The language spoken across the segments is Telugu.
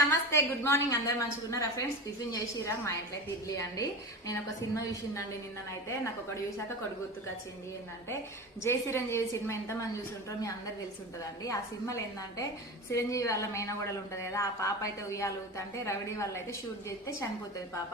నమస్తే గుడ్ మార్నింగ్. అందరు మంచిగా ఉన్నారా ఫ్రెండ్స్? టిఫిన్ చేసిరా మా ఇంట్లో అయితే ఇడ్లీ అండి. నేను ఒక సినిమా చూసిందండి నిన్ననైతే. నాకు ఒకటి చూసాక ఒకటి గుర్తుకొచ్చింది ఏంటంటే జై చిరంజీవి సినిమా ఎంతమంది చూసుంటారో మీ అందరు తెలిసి ఉంటుందండి ఆ సినిమాలో ఏంటంటే చిరంజీవి వాళ్ళ మేనగోడలు ఉంటుంది కదా ఆ పాప అయితే ఉయ్యాలుగుతుంటే రవిడి వాళ్ళు అయితే షూట్ చేస్తే చనిపోతుంది పాప.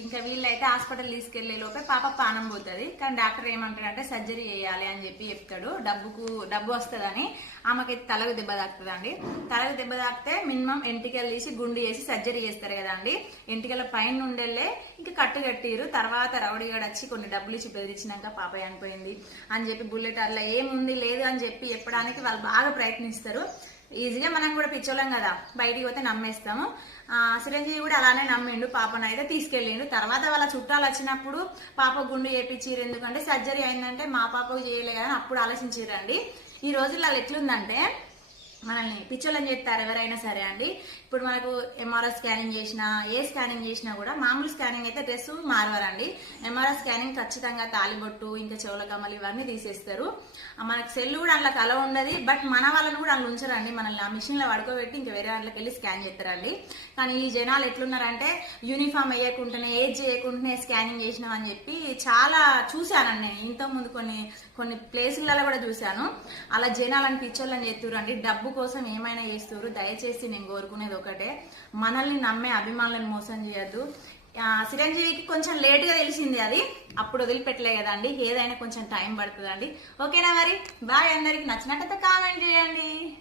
ఇంకా వీళ్ళైతే హాస్పిటల్ తీసుకెళ్ళే లోపే పాప పానం పోతుంది. కానీ డాక్టర్ ఏమంటాడంటే సర్జరీ చేయాలి అని చెప్పి చెప్తాడు. డబ్బుకు డబ్బు వస్తుందని ఆమెకైతే తలకు దెబ్బ తాకుతుందండి. తలకు దెబ్బ తాకితే మినిమం ఎంటికలు తీసి గుండు చేసి సర్జరీ చేస్తారు కదండి ఎంటికల పైన ఉండేళ్ళే ఇంకా కట్టు కట్టిరు. తర్వాత రౌడీగాడు వచ్చి కొన్ని డబ్బులు ఇచ్చి బెదిరించినాక పాప అనిపోయింది అని చెప్పి బుల్లెట్ అట్లా ఏముంది లేదు అని చెప్పి చెప్పడానికి వాళ్ళు బాగా ప్రయత్నిస్తారు. ఈజీగా మనం కూడా పిచ్చోళ్ళం కదా. బయటికి పోతే నమ్మేస్తాము. సిరంజీవి చిరంజీవి కూడా అలానే నమ్మిండు. పాపను అయితే తీసుకెళ్ళిండు. తర్వాత వాళ్ళ చుట్టాలు వచ్చినప్పుడు పాప గుండు చేపించారు ఎందుకంటే సర్జరీ అయిందంటే మా పాపకు చేయలే కదా అని అప్పుడు ఆలోచించారండి ఈ రోజుల్లో వాళ్ళు ఎట్లుందంటే మనల్ని పిచ్చోళ్ళని చెప్తారు ఎవరైనా సరే అండి. ఇప్పుడు మనకు ఎంఆర్ఐ స్కానింగ్ చేసినా ఏ స్కానింగ్ చేసినా కూడా మామూలు స్కానింగ్ అయితే డ్రెస్ మారవరండి ఎంఆర్ఐ స్కానింగ్ ఖచ్చితంగా తాలిబొట్టు ఇంకా చెవుల కమ్మలు ఇవన్నీ తీసేస్తారు. మనకు సెల్ కూడా అందులో కల ఉండదు బట్ మన వాళ్ళని కూడా అందులో ఉంచరండి. మనల్ని ఆ మిషన్లో పడుకోబెట్టి ఇంకా వేరే వాళ్ళకి వెళ్ళి స్కాన్ చేస్తారండి. కానీ ఈ జనాలు ఎట్లున్నారంటే యూనిఫామ్ వేయకుండానే ఏజ్ చేయకుండానే స్కానింగ్ చేసినాం అని చెప్పి చాలా చూశానండి నేను. ఇంతకు ముందు కొన్ని కొన్ని ప్లేసులలో కూడా చూశాను. అలా జనాలని పిచ్చోళ్ళని చేస్తురండి డబ్బు కోసం ఏమైనా చేస్తారు దయచేసి నేను కోరుకునేది ఒకటే. మనల్ని నమ్మే అభిమానులను మోసం చేయొద్దు. చిరంజీవికి కొంచెం లేట్గా తెలిసింది అది. అప్పుడు వదిలిపెట్టలే కదండి ఏదైనా కొంచెం టైం పడుతుందండి. ఓకేనా మరి? బాయ్ అందరికి. నచ్చినట్టయితే కామెంట్ చేయండి.